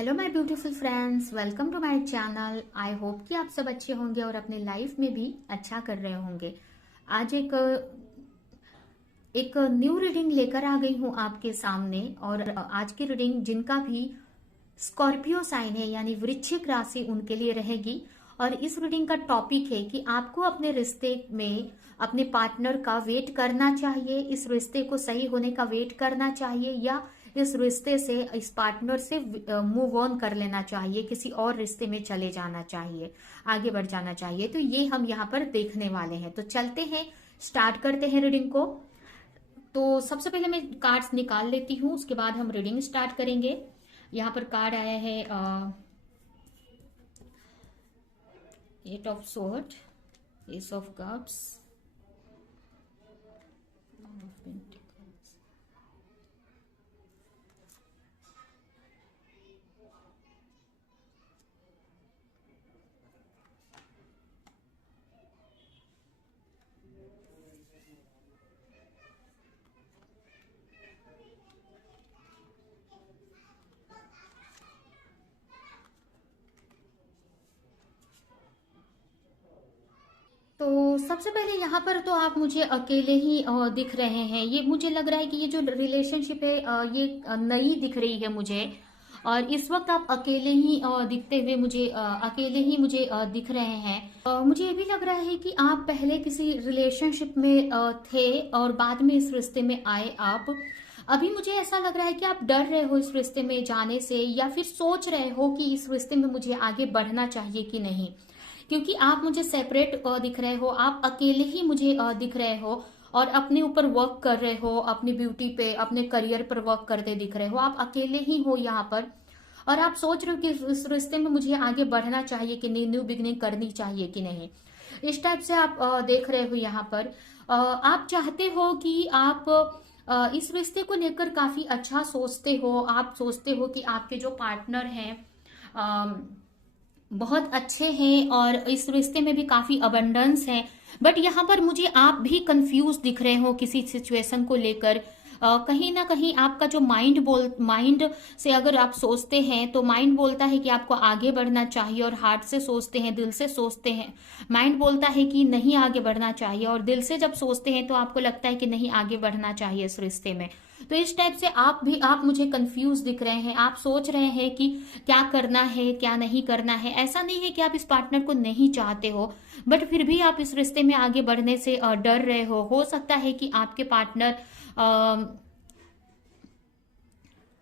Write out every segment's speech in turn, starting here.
Hello my beautiful friends, welcome to my channel. I hope कि आप सब अच्छे होंगे और अपने लाइफ में भी अच्छा कर रहे होंगे। आज एक न्यू रीडिंग लेकर आ गई हूँ आपके सामने। और आज की रीडिंग जिनका भी स्कॉर्पियो साइन है यानी वृश्चिक राशि, उनके लिए रहेगी। और इस रीडिंग का टॉपिक है कि आपको अपने रिश्ते में अपने पार्टनर का वेट करना चाहिए, इस रिश्ते को सही होने का वेट करना चाहिए, या इस रिश्ते से, इस पार्टनर से मूव ऑन कर लेना चाहिए, किसी और रिश्ते में चले जाना चाहिए, आगे बढ़ जाना चाहिए। तो ये हम यहाँ पर देखने वाले हैं। तो चलते हैं, स्टार्ट करते हैं रीडिंग को। तो सबसे पहले मैं कार्ड्स निकाल लेती हूँ, उसके बाद हम रीडिंग स्टार्ट करेंगे। यहाँ पर कार्ड आया है eight of sword, ace of cups, तो सबसे पहले यहाँ पर तो आप मुझे अकेले ही दिख रहे हैं। ये मुझे लग रहा है कि ये जो रिलेशनशिप है ये नई दिख रही है मुझे। और इस वक्त आप अकेले ही दिखते हुए मुझे अकेले ही मुझे दिख रहे हैं। मुझे ये भी लग रहा है कि आप पहले किसी रिलेशनशिप में थे और बाद में इस रिश्ते में आए आप। अभी मुझे ऐसा लग रहा है कि आप डर रहे हो इस रिश्ते में जाने से, या फिर सोच रहे हो कि इस रिश्ते में मुझे आगे बढ़ना चाहिए कि नहीं। क्योंकि आप मुझे सेपरेट दिख रहे हो, आप अकेले ही मुझे दिख रहे हो और अपने ऊपर वर्क कर रहे हो, अपनी ब्यूटी पे, अपने करियर पर वर्क करते दिख रहे हो। आप अकेले ही हो यहाँ पर, और आप सोच रहे हो कि इस रिश्ते में मुझे आगे बढ़ना चाहिए कि नहीं, न्यू बिगनिंग करनी चाहिए कि नहीं। इस टाइप से आप देख रहे हो यहाँ पर। आप चाहते हो कि आप इस रिश्ते को लेकर काफी अच्छा सोचते हो। आप सोचते हो कि आपके जो पार्टनर हैं बहुत अच्छे हैं और इस रिश्ते में भी काफी अबंडेंस है। बट यहाँ पर मुझे आप भी कंफ्यूज दिख रहे हो किसी सिचुएशन को लेकर। कहीं ना कहीं आपका जो माइंड से अगर आप सोचते हैं तो माइंड बोलता है कि आपको आगे बढ़ना चाहिए, और हार्ट से सोचते हैं, दिल से सोचते हैं, माइंड बोलता है कि नहीं आगे बढ़ना चाहिए, और दिल से जब सोचते हैं तो आपको लगता है कि नहीं आगे बढ़ना चाहिए इस रिश्ते में। तो इस टाइप से आप मुझे कंफ्यूज दिख रहे हैं। आप सोच रहे हैं कि क्या करना है, क्या नहीं करना है। ऐसा नहीं है कि आप इस पार्टनर को नहीं चाहते हो, बट फिर भी आप इस रिश्ते में आगे बढ़ने से डर रहे हो सकता है कि आपके पार्टनर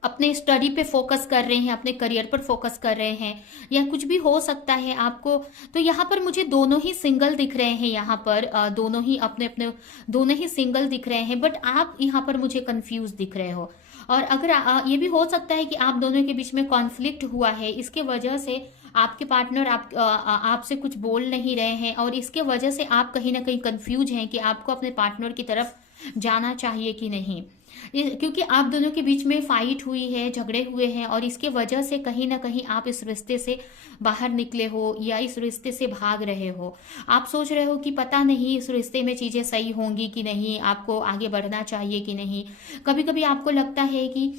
अपने स्टडी पे फोकस कर रहे हैं, अपने करियर पर फोकस कर रहे हैं, या कुछ भी हो सकता है आपको। तो यहाँ पर मुझे दोनों ही सिंगल दिख रहे हैं। यहाँ पर दोनों ही अपने अपने दोनों ही सिंगल दिख रहे हैं, बट आप यहाँ पर मुझे कंफ्यूज दिख रहे हो। और अगर ये भी हो सकता है कि आप दोनों के बीच में कॉन्फ्लिक्ट हुआ है, इसके वजह से आपके पार्टनर आपसे कुछ बोल नहीं रहे हैं, और इसके वजह से आप कहीं ना कहीं कंफ्यूज हैं कि आपको अपने पार्टनर की तरफ जाना चाहिए कि नहीं। क्योंकि आप दोनों के बीच में फाइट हुई है, झगड़े हुए हैं, और इसके वजह से कहीं ना कहीं आप इस रिश्ते से बाहर निकले हो या इस रिश्ते से भाग रहे हो। आप सोच रहे हो कि पता नहीं इस रिश्ते में चीजें सही होंगी कि नहीं, आपको आगे बढ़ना चाहिए कि नहीं। कभी कभी आपको लगता है कि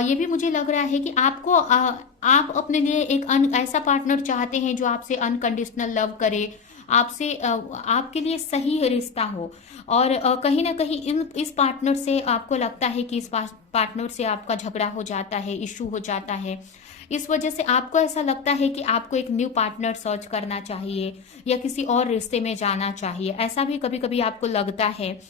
ये भी मुझे लग रहा है कि आप अपने लिए एक ऐसा पार्टनर चाहते हैं जो आपसे अनकंडीशनल लव करे, आपसे आपके लिए सही रिश्ता हो। और कहीं ना कहीं इस पार्टनर से आपको लगता है कि इस पार्टनर से आपका झगड़ा हो जाता है, इशू हो जाता है। इस वजह से आपको ऐसा लगता है कि आपको एक न्यू पार्टनर सर्च करना चाहिए या किसी और रिश्ते में जाना चाहिए। ऐसा भी कभी कभी आपको लगता है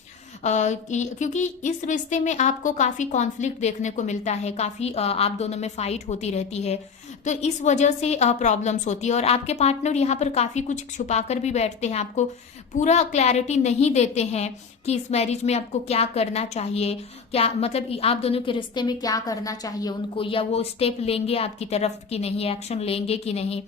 क्योंकि इस रिश्ते में आपको काफी कॉन्फ्लिक्ट देखने को मिलता है, काफी आप दोनों में फाइट होती रहती है। तो इस वजह से प्रॉब्लम्स होती है, और आपके पार्टनर यहाँ पर काफी कुछ छुपा कर भी बैठते हैं, आपको पूरा क्लैरिटी नहीं देते हैं कि इस मैरिज में आपको क्या करना चाहिए, क्या मतलब आप दोनों के रिश्ते में क्या करना चाहिए उनको, या वो स्टेप लेंगे आपकी तरफ कि नहीं, एक्शन लेंगे कि नहीं।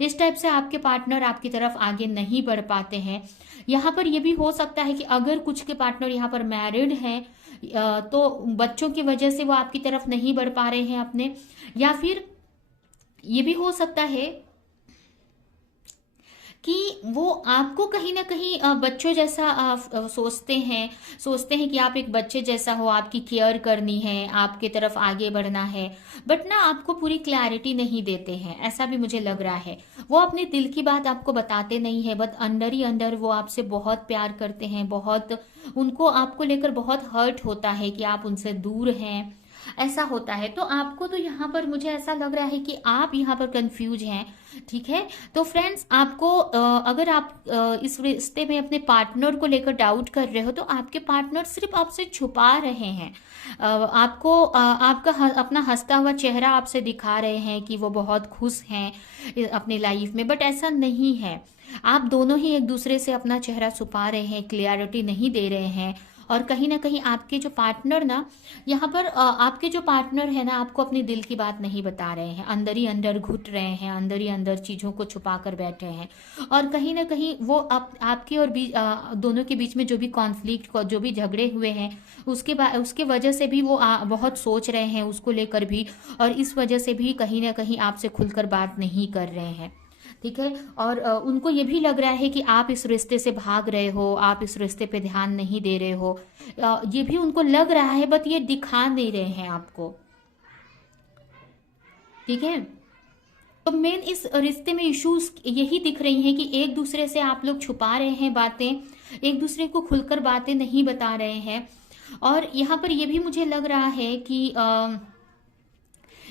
इस टाइप से आपके पार्टनर आपकी तरफ आगे नहीं बढ़ पाते हैं। यहाँ पर यह भी हो सकता है कि अगर कुछ के पार्टनर यहाँ पर मैरिड हैं तो बच्चों की वजह से वो आपकी तरफ नहीं बढ़ पा रहे हैं अपने, या फिर ये भी हो सकता है कि वो आपको कहीं ना कहीं बच्चों जैसा सोचते हैं कि आप एक बच्चे जैसा हो, आपकी केयर करनी है, आपके तरफ आगे बढ़ना है, बट ना आपको पूरी क्लैरिटी नहीं देते हैं, ऐसा भी मुझे लग रहा है। वो अपने दिल की बात आपको बताते नहीं है, बट अंदर ही अंदर वो आपसे बहुत प्यार करते हैं, बहुत उनको आपको लेकर बहुत हर्ट होता है कि आप उनसे दूर हैं, ऐसा होता है। तो आपको तो यहाँ पर मुझे ऐसा लग रहा है कि आप यहाँ पर कंफ्यूज हैं। ठीक है, तो फ्रेंड्स आपको अगर आप इस रिश्ते में अपने पार्टनर को लेकर डाउट कर रहे हो, तो आपके पार्टनर सिर्फ आपसे छुपा रहे हैं। आपको आपका अपना हंसता हुआ चेहरा आपसे दिखा रहे हैं कि वो बहुत खुश हैं अपनी लाइफ में, बट ऐसा नहीं है। आप दोनों ही एक दूसरे से अपना चेहरा छुपा रहे हैं, क्लियरिटी नहीं दे रहे हैं। और कहीं ना कहीं आपके जो पार्टनर ना, यहाँ पर आपके जो पार्टनर है ना, आपको अपने दिल की बात नहीं बता रहे हैं, अंदर ही अंदर घुट रहे हैं, अंदर ही अंदर चीज़ों को छुपा कर बैठे हैं। और कहीं ना कहीं वो आपके और दोनों के बीच में जो भी कॉन्फ्लिक्ट, जो भी झगड़े हुए हैं, उसके वजह से भी वो बहुत सोच रहे हैं उसको लेकर भी, और इस वजह से भी कहीं ना कहीं आपसे खुलकर बात नहीं कर रहे हैं। ठीक है, और उनको ये भी लग रहा है कि आप इस रिश्ते से भाग रहे हो, आप इस रिश्ते पे ध्यान नहीं दे रहे हो, ये भी उनको लग रहा है, बट ये दिखा नहीं रहे हैं आपको। ठीक है, तो मेन इस रिश्ते में इश्यूज यही दिख रही हैं कि एक दूसरे से आप लोग छुपा रहे हैं बातें, एक दूसरे को खुलकर बातें नहीं बता रहे हैं। और यहाँ पर यह भी मुझे लग रहा है कि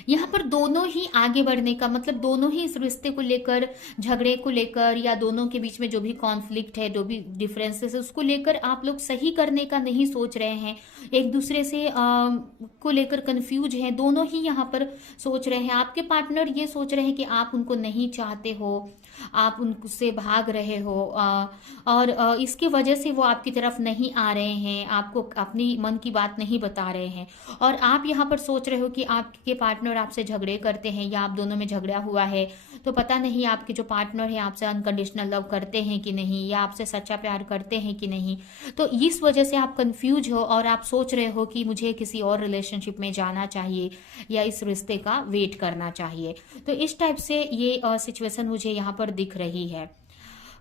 यहाँ पर दोनों ही आगे बढ़ने का मतलब, दोनों ही इस रिश्ते को लेकर, झगड़े को लेकर, या दोनों के बीच में जो भी कॉन्फ्लिक्ट है, जो भी डिफरेंसेस है, उसको लेकर आप लोग सही करने का नहीं सोच रहे हैं, एक दूसरे से को लेकर कंफ्यूज हैं, दोनों ही यहाँ पर सोच रहे हैं। आपके पार्टनर ये सोच रहे हैं कि आप उनको नहीं चाहते हो, आप उनसे भाग रहे हो, और इसकी वजह से वो आपकी तरफ नहीं आ रहे हैं, आपको अपनी मन की बात नहीं बता रहे हैं। और आप यहाँ पर सोच रहे हो कि आपके पार्टनर आपसे झगड़े करते हैं, या आप दोनों में झगड़ा हुआ है, तो पता नहीं आपके जो पार्टनर है आपसे अनकंडीशनल लव करते हैं कि नहीं, या आपसे सच्चा प्यार करते हैं कि नहीं। तो इस वजह से आप कंफ्यूज हो, और आप सोच रहे हो कि मुझे किसी और रिलेशनशिप में जाना चाहिए, या इस रिश्ते का वेट करना चाहिए। तो इस टाइप से ये सिचुएशन मुझे यहाँ पर दिख रही है।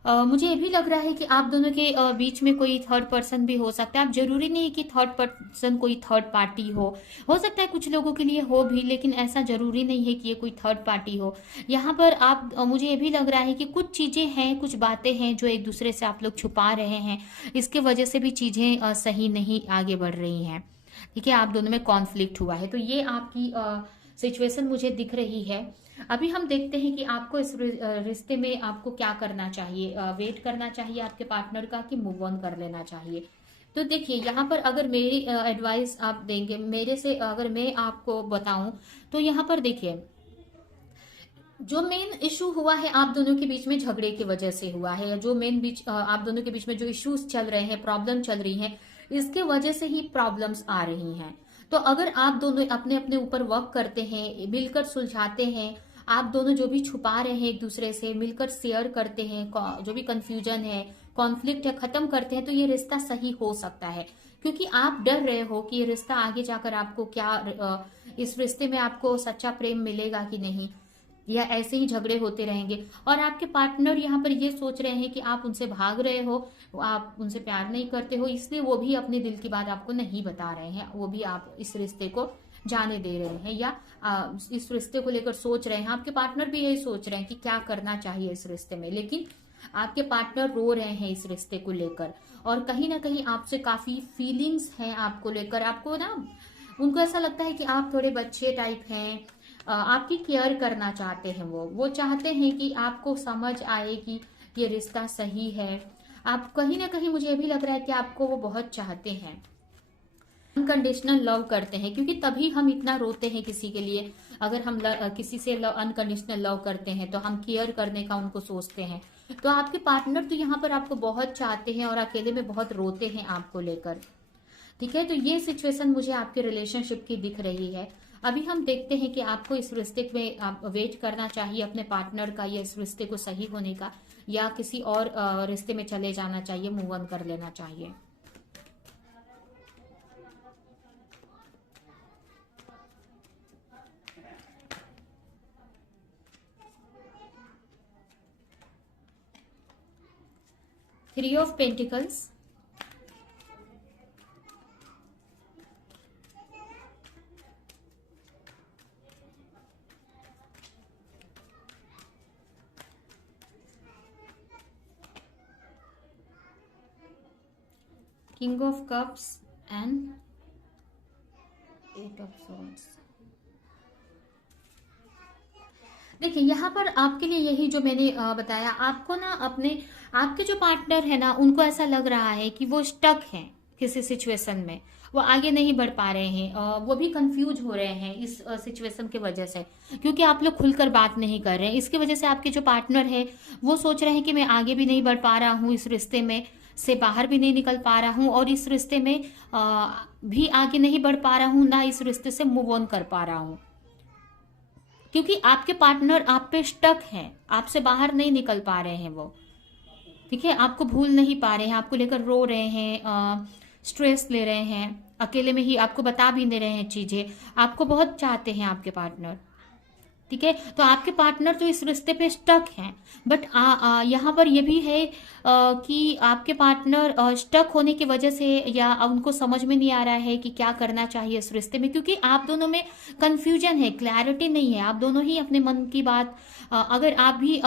मुझे ये भी लग रहा है कि आप दोनों के बीच में कोई थर्ड पर्सन भी हो सकता है। आप जरूरी नहीं कि थर्ड पर्सन कोई थर्ड पार्टी हो सकता है कुछ लोगों के लिए हो भी, लेकिन ऐसा जरूरी नहीं है कि ये कोई थर्ड पार्टी हो। यहाँ पर आप मुझे ये भी लग रहा है कि कुछ चीजें हैं, कुछ बातें हैं जो एक दूसरे से आप लोग छुपा रहे हैं, इसके वजह से भी चीजें सही नहीं आगे बढ़ रही हैं। ठीक है, आप दोनों में कॉन्फ्लिक्ट हुआ है, तो ये आपकी सिचुएशन मुझे दिख रही है। अभी हम देखते हैं कि आपको इस रिश्ते में आपको क्या करना चाहिए, वेट करना चाहिए आपके पार्टनर का, कि मूव ऑन कर लेना चाहिए। तो देखिए यहाँ पर अगर मेरी एडवाइस आप देंगे मेरे से, अगर मैं आपको बताऊं, तो यहाँ पर देखिए जो मेन इशू हुआ है आप दोनों के बीच में झगड़े की वजह से हुआ है, या जो मेन आप दोनों के बीच में जो इश्यूज चल रहे हैं, प्रॉब्लम चल रही है, इसके वजह से ही प्रॉब्लम्स आ रही हैं। तो अगर आप दोनों अपने अपने ऊपर वर्क करते हैं, मिलकर सुलझाते हैं, आप दोनों जो भी छुपा रहे हैं एक दूसरे से मिलकर शेयर करते हैं, जो भी कंफ्यूजन है, कॉन्फ्लिक्ट है, खत्म करते हैं, तो ये रिश्ता सही हो सकता है। क्योंकि आप डर रहे हो कि ये रिश्ता आगे जाकर आपको क्या, इस रिश्ते में आपको सच्चा प्रेम मिलेगा कि नहीं, या ऐसे ही झगड़े होते रहेंगे। और आपके पार्टनर यहाँ पर ये सोच रहे हैं कि आप उनसे भाग रहे हो, आप उनसे प्यार नहीं करते हो, इसलिए वो भी अपने दिल की बात आपको नहीं बता रहे हैं, वो भी आप इस रिश्ते को जाने दे रहे हैं, या इस रिश्ते को लेकर सोच रहे हैं। आपके पार्टनर भी यही सोच रहे हैं कि क्या करना चाहिए इस रिश्ते में, लेकिन आपके पार्टनर रो रहे हैं इस रिश्ते को लेकर, और कहीं ना कहीं आपसे काफी फीलिंग्स हैं आपको लेकर। आपको ना, उनको ऐसा लगता है कि आप थोड़े बच्चे टाइप हैं, आपकी केयर करना चाहते हैं, वो चाहते हैं कि आपको समझ आए कि ये रिश्ता सही है। आप कहीं ना कहीं, मुझे भी लग रहा है कि आपको वो बहुत चाहते हैं, अनकंडीशनल लव करते हैं, क्योंकि तभी हम इतना रोते हैं किसी के लिए। अगर हम किसी से अनकंडीशनल लव करते हैं तो हम केयर करने का उनको सोचते हैं। तो आपके पार्टनर तो यहाँ पर आपको बहुत चाहते हैं, और अकेले में बहुत रोते हैं आपको लेकर। ठीक है, तो ये सिचुएशन मुझे आपके रिलेशनशिप की दिख रही है। अभी हम देखते हैं कि आपको इस रिश्ते में आप वेट करना चाहिए अपने पार्टनर का, या इस रिश्ते को सही होने का, या किसी और रिश्ते में चले जाना चाहिए, मूव ऑन कर लेना चाहिए। Three of pentacles, king of cups and eight of swords. देखिए यहाँ पर आपके लिए यही जो मैंने बताया आपको ना, अपने आपके जो पार्टनर है ना, उनको ऐसा लग रहा है कि वो स्टक हैं किसी सिचुएशन में, वो आगे नहीं बढ़ पा रहे हैं, वो भी कंफ्यूज हो रहे हैं इस सिचुएशन की वजह से, क्योंकि आप लोग खुलकर बात नहीं कर रहे हैं। इसकी वजह से आपके जो पार्टनर है वो सोच रहे हैं कि मैं आगे भी नहीं बढ़ पा रहा हूँ, इस रिश्ते में से बाहर भी नहीं निकल पा रहा हूँ, और इस रिश्ते में भी आगे नहीं बढ़ पा रहा हूँ, ना इस रिश्ते से मूव ऑन कर पा रहा हूँ, क्योंकि आपके पार्टनर आप पे स्टक हैं, आपसे बाहर नहीं निकल पा रहे हैं वो। ठीक है, आपको भूल नहीं पा रहे हैं, आपको लेकर रो रहे हैं, स्ट्रेस ले रहे हैं, अकेले में ही आपको बता भी नहीं रहे हैं चीजें, आपको बहुत चाहते हैं आपके पार्टनर। ठीक है, तो आपके पार्टनर तो इस रिश्ते पे स्टक हैं, बट यहाँ पर ये भी है कि आपके पार्टनर स्टक होने की वजह से, या उनको समझ में नहीं आ रहा है कि क्या करना चाहिए इस रिश्ते में, क्योंकि आप दोनों में कंफ्यूजन है, क्लैरिटी नहीं है। आप दोनों ही अपने मन की बात, अगर आप भी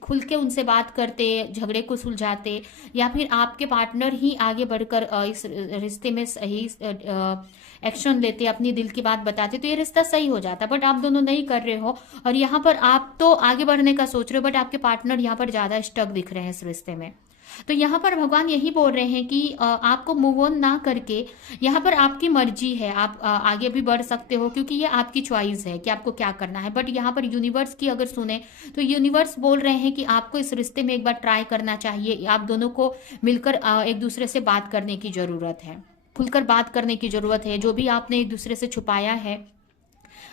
खुल के उनसे बात करते, झगड़े को सुलझाते, या फिर आपके पार्टनर ही आगे बढ़कर इस रिश्ते में सही एक्शन लेते, अपनी दिल की बात बताते, तो ये रिश्ता सही हो जाता, बट आप दोनों नहीं कर रहे हो। और यहाँ पर आप तो आगे बढ़ने का सोच रहे हो, बट आपके पार्टनर यहाँ पर ज्यादा स्टक दिख रहे हैं इस रिश्ते में। तो यहाँ पर भगवान यही बोल रहे हैं कि आपको मूव ऑन ना करके, यहाँ पर आपकी मर्जी है, आप आगे भी बढ़ सकते हो, क्योंकि ये आपकी चॉइस है कि आपको क्या करना है। बट यहाँ पर यूनिवर्स की अगर सुने तो यूनिवर्स बोल रहे हैं कि आपको इस रिश्ते में एक बार ट्राई करना चाहिए, आप दोनों को मिलकर एक दूसरे से बात करने की जरूरत है, खुलकर बात करने की जरूरत है। जो भी आपने एक दूसरे से छुपाया है,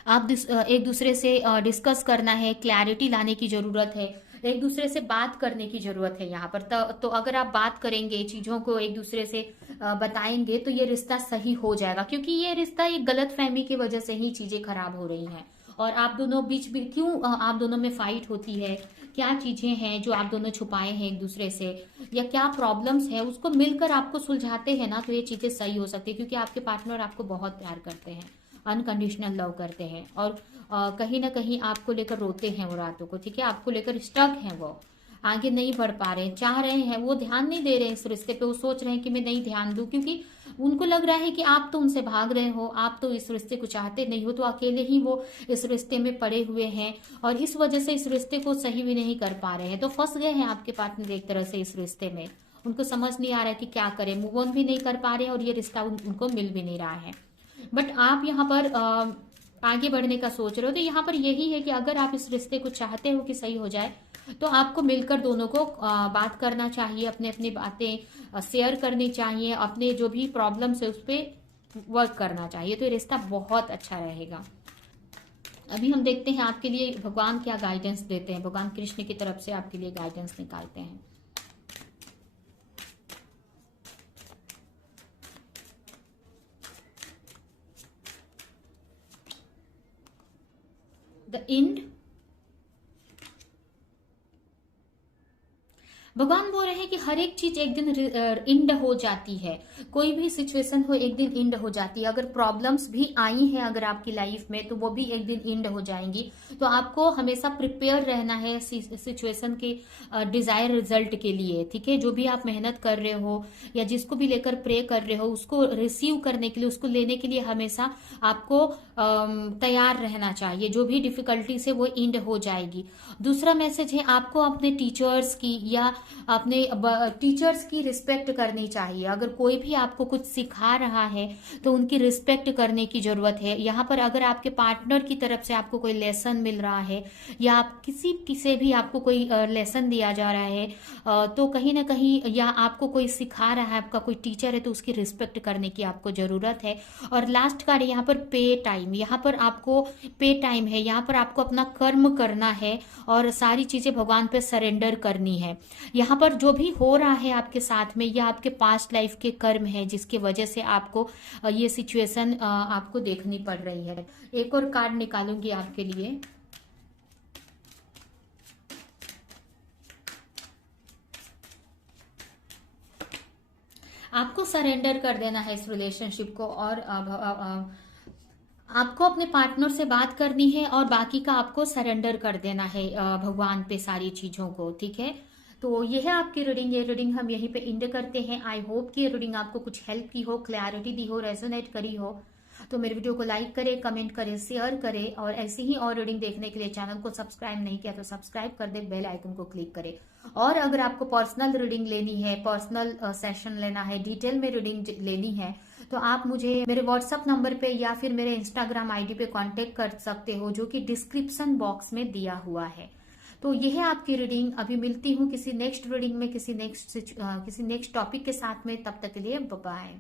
आप एक दूसरे से डिस्कस करना है, क्लैरिटी लाने की जरूरत है, एक दूसरे से बात करने की जरूरत है यहाँ पर। तो अगर आप बात करेंगे, चीजों को एक दूसरे से बताएंगे, तो ये रिश्ता सही हो जाएगा, क्योंकि ये रिश्ता एक गलत फहमी की वजह से ही चीजें खराब हो रही हैं। और आप दोनों बीच भी क्यों आप दोनों में फाइट होती है, क्या चीजें हैं जो आप दोनों छुपाए हैं एक दूसरे से, या क्या प्रॉब्लम्स है, उसको मिलकर आपको सुलझाते हैं ना, तो ये चीजें सही हो सकती है। क्योंकि आपके पार्टनर आपको बहुत प्यार करते हैं, अनकंडीशनल लव करते हैं, और कहीं ना कहीं आपको लेकर रोते हैं वो रातों को। ठीक है, आपको लेकर स्टक हैं, वो आगे नहीं बढ़ पा रहे हैं, चाह रहे हैं, वो ध्यान नहीं दे रहे हैं इस रिश्ते पे, वो सोच रहे हैं कि मैं नहीं ध्यान दूं, क्योंकि उनको लग रहा है कि आप तो उनसे भाग रहे हो, आप तो इस रिश्ते को चाहते नहीं हो, तो अकेले ही वो इस रिश्ते में पड़े हुए हैं, और इस वजह से इस रिश्ते को सही भी नहीं कर पा रहे हैं। तो फंस गए हैं आपके पार्टनर एक तरह से इस रिश्ते में, उनको समझ नहीं आ रहा है कि क्या करें, मूव ऑन भी नहीं कर पा रहे हैं, और ये रिश्ता उनको मिल भी नहीं रहा है। बट आप यहाँ पर आगे बढ़ने का सोच रहे हो, तो यहाँ पर यही है कि अगर आप इस रिश्ते को चाहते हो कि सही हो जाए, तो आपको मिलकर दोनों को बात करना चाहिए, अपने अपनी बातें शेयर करनी चाहिए, अपने जो भी प्रॉब्लम्स है उस पर वर्क करना चाहिए, तो ये रिश्ता बहुत अच्छा रहेगा। अभी हम देखते हैं आपके लिए भगवान क्या गाइडेंस देते हैं, भगवान कृष्ण की तरफ से आपके लिए गाइडेंस निकालते हैं। द एंड, भगवान बोल रहे हैं कि हर एक चीज एक दिन इंड हो जाती है, कोई भी सिचुएशन हो एक दिन इंड हो जाती है। अगर प्रॉब्लम्स भी आई हैं अगर आपकी लाइफ में, तो वो भी एक दिन इंड हो जाएंगी। तो आपको हमेशा प्रिपेयर रहना है सिचुएशन के डिजायर रिजल्ट के लिए। ठीक है, जो भी आप मेहनत कर रहे हो या जिसको भी लेकर प्रे कर रहे हो, उसको रिसीव करने के लिए, उसको लेने के लिए हमेशा आपको तैयार रहना चाहिए। जो भी डिफिकल्टी से वो इंड हो जाएगी। दूसरा मैसेज है, आपको अपने टीचर्स की या अपने टीचर्स की रिस्पेक्ट करनी चाहिए। अगर कोई भी आपको कुछ सिखा रहा है तो उनकी रिस्पेक्ट करने की जरूरत है। यहाँ पर अगर आपके पार्टनर की तरफ से आपको कोई लेसन मिल रहा है, या आप किसी से भी आपको कोई लेसन दिया जा रहा है, तो कहीं ना कहीं, या आपको कोई सिखा रहा है, आपका कोई टीचर है, तो उसकी रिस्पेक्ट करने की आपको जरूरत है। और लास्ट कार्ड यहाँ पर पे टाइम, यहाँ पर आपको पे टाइम है, यहाँ पर आपको अपना कर्म करना है और सारी चीजें भगवान पे सरेंडर करनी है। यहाँ पर जो भी हो रहा है आपके साथ में, या आपके पास्ट लाइफ के कर्म है जिसकी वजह से आपको ये सिचुएशन आपको देखनी पड़ रही है। एक और कार्ड निकालूंगी आपके लिए। आपको सरेंडर कर देना है इस रिलेशनशिप को, और आपको अपने पार्टनर से बात करनी है और बाकी का आपको सरेंडर कर देना है भगवान पे सारी चीजों को, ठीक है। तो ये है आपकी रीडिंग। ये रीडिंग हम यहीं पे एंड करते हैं। आई होप कि ये रीडिंग आपको कुछ हेल्प की हो, क्लैरिटी दी हो, रेजोनेट करी हो। तो मेरे वीडियो को लाइक करें, कमेंट करें, शेयर करें, और ऐसी ही और रीडिंग देखने के लिए चैनल को सब्सक्राइब नहीं किया तो सब्सक्राइब कर दे, बेल आइकन को क्लिक करें। और अगर आपको पर्सनल रीडिंग लेनी है, पर्सनल सेशन लेना है, डिटेल में रीडिंग लेनी है, तो आप मुझे मेरे व्हाट्सएप नंबर पे या फिर मेरे इंस्टाग्राम आईडी पे कांटेक्ट कर सकते हो, जो कि डिस्क्रिप्शन बॉक्स में दिया हुआ है। तो यह है आपकी रीडिंग। अभी मिलती हूँ किसी नेक्स्ट रीडिंग में, किसी नेक्स्ट टॉपिक के साथ में। तब तक के लिए बाय बाय।